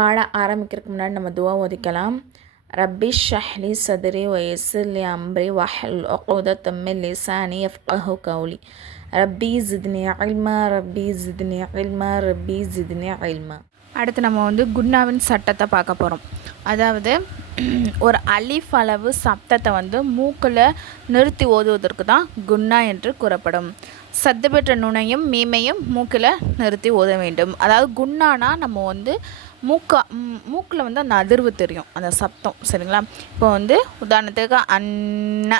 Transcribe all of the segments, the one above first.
பாட ஆரம்பிக்கிறதுக்கு முன்னாடி நம்ம துவா ஓதிக்கலாம். ரப்பி ஷ்ரஹ்லி சத்ரி வயஸ்ஸிர்லி அம்ரி வஹ்லுல் உக்தத்தம் மின் லிசானி யஃப்கஹு கௌலி. ரப்பி ஜித்னி இல்மா ரப்பி ஜித்னி இல்மா ரப்பி ஜித்னி இல்மா. அடுத்து நம்ம குன்னாவின் சட்டத்தை பார்க்க போகிறோம். அதாவது ஒரு அலிஃப் அளவு சப்தத்தை மூக்கில் நிறுத்தி ஓதுவதற்கு தான் குன்னா என்று கூறப்படும். சத்து பெற்ற நுனையும் மீமையும் மூக்கில் நிறுத்தி ஓத வேண்டும். அதாவது குன்னானா நம்ம மூக்கில் அந்த அதிர்வு தெரியும், அந்த சப்தம். சரிங்களா? இப்போ உதாரணத்துக்கு அண்ண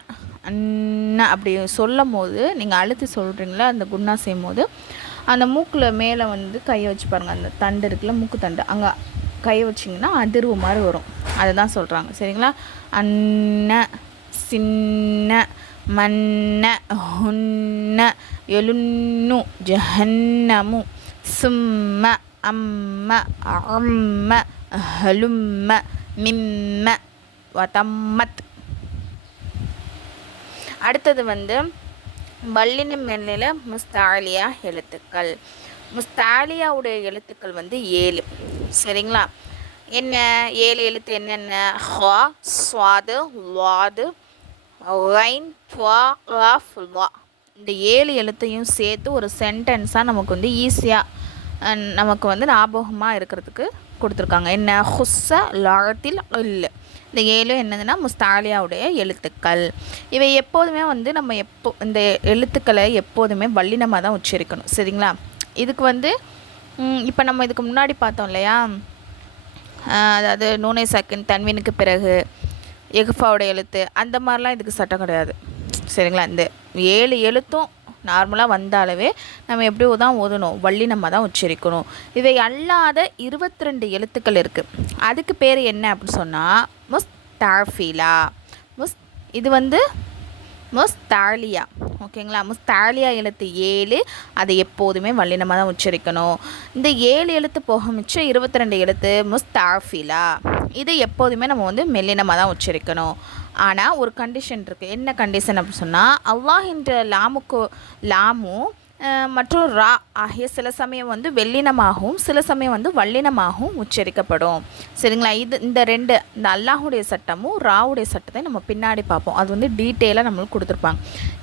அண்ண அப்படி சொல்லும் போது நீங்கள் அழுத்தி சொல்கிறீங்களா, அந்த குன்னா செய்யும் போது அந்த மூக்கில் மேலே கையை வச்சு பாருங்கள். அந்த தண்டு இருக்குல்ல, மூக்கு தண்டு, அங்கே கையை வச்சிங்கன்னா அதிர்வு மாதிரி வரும். அதை தான் சொல்கிறாங்க. சரிங்களா? அண்ண சின்ன மன்ன ஹுன்ன எழுன்னு ஜஹன்னமு சும்ம அம்ம அம்ம ஹலும்ம மிம்ம வதம்மத். அடுத்தது வல்லினம் மெல்லில முஸ்தாலியா எழுத்துக்கள். முஸ்தாலியாவுடைய எழுத்துக்கள் 7. சரிங்களா? என்ன 7 எழுத்து என்னென்ன? ஹா, ஸ்வாது, லாது, ரைன், துவா, ராஃப், லா. இந்த 7 எழுத்தையும் சேர்த்து ஒரு சென்டென்ஸாக நமக்கு ஈஸியாக நமக்கு ஞாபகமாக இருக்கிறதுக்கு கொடுத்துருக்காங்க. என்ன? ஹுஸ்ஸ லாத்தில் இல்லை. இந்த 7 என்னதுன்னா முஸ்தாலியாவுடைய எழுத்துக்கள். இவை எப்போதுமே நம்ம இந்த எழுத்துக்களை எப்போதுமே வல்லினமாக தான் உச்சரிக்கணும். சரிங்களா? இதுக்கு இப்போ நம்ம இதுக்கு முன்னாடி பார்த்தோம் இல்லையா, அதாவது நூனை சாக்கின் தன்வீனுக்கு பிறகு எகுஃபாவுடைய எழுத்து, அந்த மாதிரிலாம் இதுக்கு சட்டம் கிடையாது. சரிங்களா? இந்த 7 எழுத்தும் நார்மலாக வந்தாலவே நம்ம எப்படி தான் ஓதணும், வல்லினமாக தான் உச்சரிக்கணும். இவை அல்லாத 22 எழுத்துக்கள் இருக்குது. அதுக்கு பேர் என்ன அப்படின்னு சொன்னால் முஸ்தாஃபிலா. இது முஸ்தாலியா. ஓகேங்களா? முஸ்தாலியா எழுத்து 7, அதை எப்போதுமே வல்லினமாக தான் உச்சரிக்கணும். இந்த 7 எழுத்து போக மிச்சம் 22 எழுத்து முஸ்தாஃபிலா. இது எப்போதுமே நம்ம மெல்லினமாக தான் உச்சரிக்கணும். ஆனால் ஒரு கண்டிஷன் இருக்குது. என்ன கண்டிஷன் அப்படின்னு சொன்னால், அல்லாஹ் என்ற லாமும் மற்றும் ரா ஆகிய சில சமயம் வெள்ளினமாகவும் சில சமயம் வல்லினமாகவும் உச்சரிக்கப்படும். சரிங்களா? இந்த அல்லாஹுடைய சட்டமும் ராவுடைய சட்டத்தை நம்ம பின்னாடி பார்ப்போம். அது டீட்டெயிலாக நம்மளுக்கு கொடுத்துருப்பாங்க.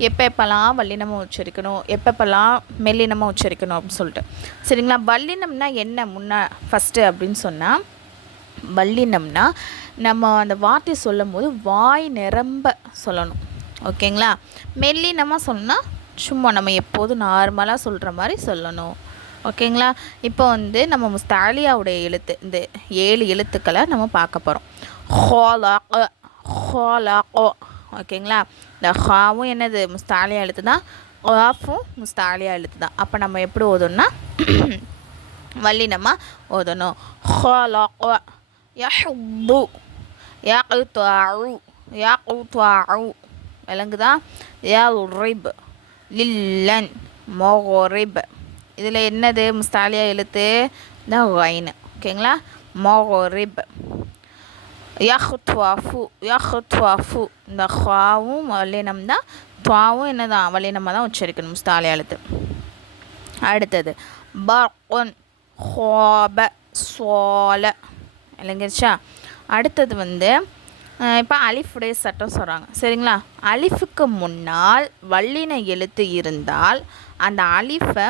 எப்பெல்லாம் வல்லினமாக உச்சரிக்கணும், எப்பெல்லாம் மெல்லினமாக உச்சரிக்கணும் அப்படின்னு சொல்லிட்டு. சரிங்களா? வல்லினம்னா என்ன ஃபஸ்ட்டு அப்படின்னு சொன்னால், வல்லினம்னா நம்ம அந்த வார்த்தையை சொல்லும் போது வாய் நிரம்ப சொல்லணும். ஓகேங்களா? மெல்லினமாக சொன்னால் சும்மா நம்ம எப்போதும் நார்மலாக சொல்கிற மாதிரி சொல்லணும். ஓகேங்களா? இப்போ நம்ம முஸ்தாலியாவுடைய எழுத்து, இந்த 7 எழுத்துக்களை நம்ம பார்க்க போகிறோம். ஹோலாக் ஹோலாக். ஓகேங்களா? இந்த ஹாவும் என்னது முஸ்தாலியா எழுத்து தான், ஆஃபும் முஸ்தாலியா எழுத்து தான். அப்போ நம்ம எப்படி ஓதணும்னா வல்லினமாக ஓதணும். ஹோலாக் யஹுப்பு யக்தாஉ யக்தாஉ. விளங்குதா? யல்ரிப் லில்லன் மோரிப். இதில் என்னது முஸ்தாலியா எழுத்து? இந்த ரைன். ஓகேங்களா? மோரிப். யஹ்த்வாஃபு யஹ்த்வாஃபு. இந்த ஹாவும் வல்லினம் தான், துவாவும் என்னதான் வல்லினமாக தான் உச்சரிக்கணும், முஸ்தாலியா எழுத்து. அடுத்தது பர்குன் ஹோப சோல. விளங்கிருச்சா? அடுத்தது இப்போ அலிஃபுடைய சட்டம் சொல்கிறாங்க. சரிங்களா? அலிஃபுக்கு முன்னால் வல்லின எழுத்து இருந்தால் அந்த அலிஃபை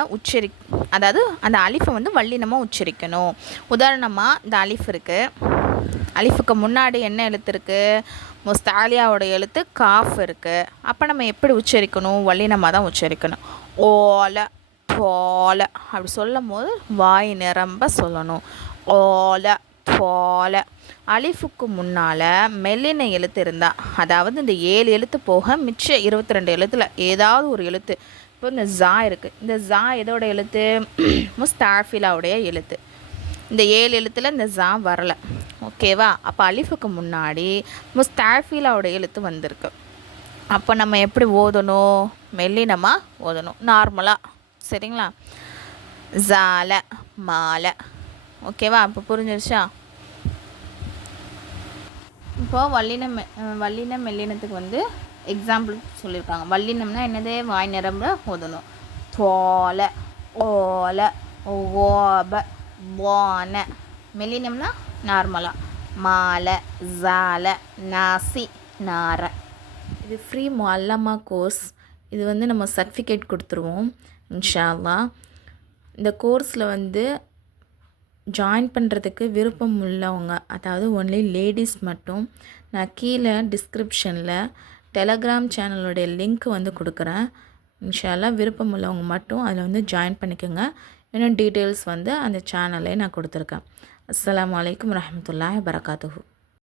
அதாவது அந்த அலிஃபை வல்லினமாக உச்சரிக்கணும். உதாரணமாக இந்த அலிஃப் இருக்குது. அலிஃபுக்கு முன்னாடி என்ன எழுத்து இருக்குது? முஸ்தாலியாவோட எழுத்து காஃப் இருக்குது. அப்போ நம்ம எப்படி உச்சரிக்கணும்? வல்லினமாக தான் உச்சரிக்கணும். ஓல போல அப்படி சொல்லும் போது வாய் நிரம்ப சொல்லணும். ஓல போல. அலிஃபுக்கு முன்னால் மெல்லின எழுத்து இருந்தால், அதாவது இந்த 7 எழுத்து போக மிச்ச 22 எழுத்தில் ஏதாவது ஒரு எழுத்து. இப்போ இந்த ஜா இருக்குது. இந்த ஜா எதோட எழுத்து? முஸ்தாஃபிலாவுடைய எழுத்து. இந்த 7 எழுத்தில் இந்த ஜா வரலை. ஓகேவா? அப்போ அலிஃபுக்கு முன்னாடி முஸ்தாஃபிலாவுடைய எழுத்து வந்திருக்கு. அப்போ நம்ம எப்படி ஓதணும்? மெல்லினமாக ஓதணும், நார்மலாக. சரிங்களா? ஜால மாலை. ஓகேவா? இப்போ புரிஞ்சிருச்சா? இப்போது வல்லினம் மெல்லினத்துக்கு எக்ஸாம்பிள் சொல்லியிருக்காங்க. வல்லினம்னா என்னது? வாய் நிரம்ப ஓதணும். தோல ஓல ஓப போன மெல்லினம்னா நார்மலாக. மால, ஜால, நாசி, நார. இது ஃப்ரீ முஅல்லமா கோர்ஸ். இது வந்து நம்ம சர்டிஃபிகேட் கொடுத்துருவோம் இன்ஷா அல்லாஹ். இந்த கோர்ஸில் வந்து ஜாயின் பண்ணுறதுக்கு விருப்பம் உள்ளவங்க, அதாவது ஒன்லி லேடிஸ் மட்டும், நான் கீழே டிஸ்கிரிப்ஷனில் டெலகிராம் சேனலோடைய லிங்க் வந்து கொடுக்குறேன். இன்ஷா அல்லாஹ் விருப்பம் உள்ளவங்க மட்டும் அதில் வந்து ஜாயின் பண்ணிக்கோங்க. இன்னும் டீட்டெயில்ஸ் வந்து அந்த சேனல்லே நான் கொடுத்துருக்கேன். அஸ்ஸலாமு அலைக்கும் வரஹ்மத்துல்லாஹி வபரகாத்துஹு.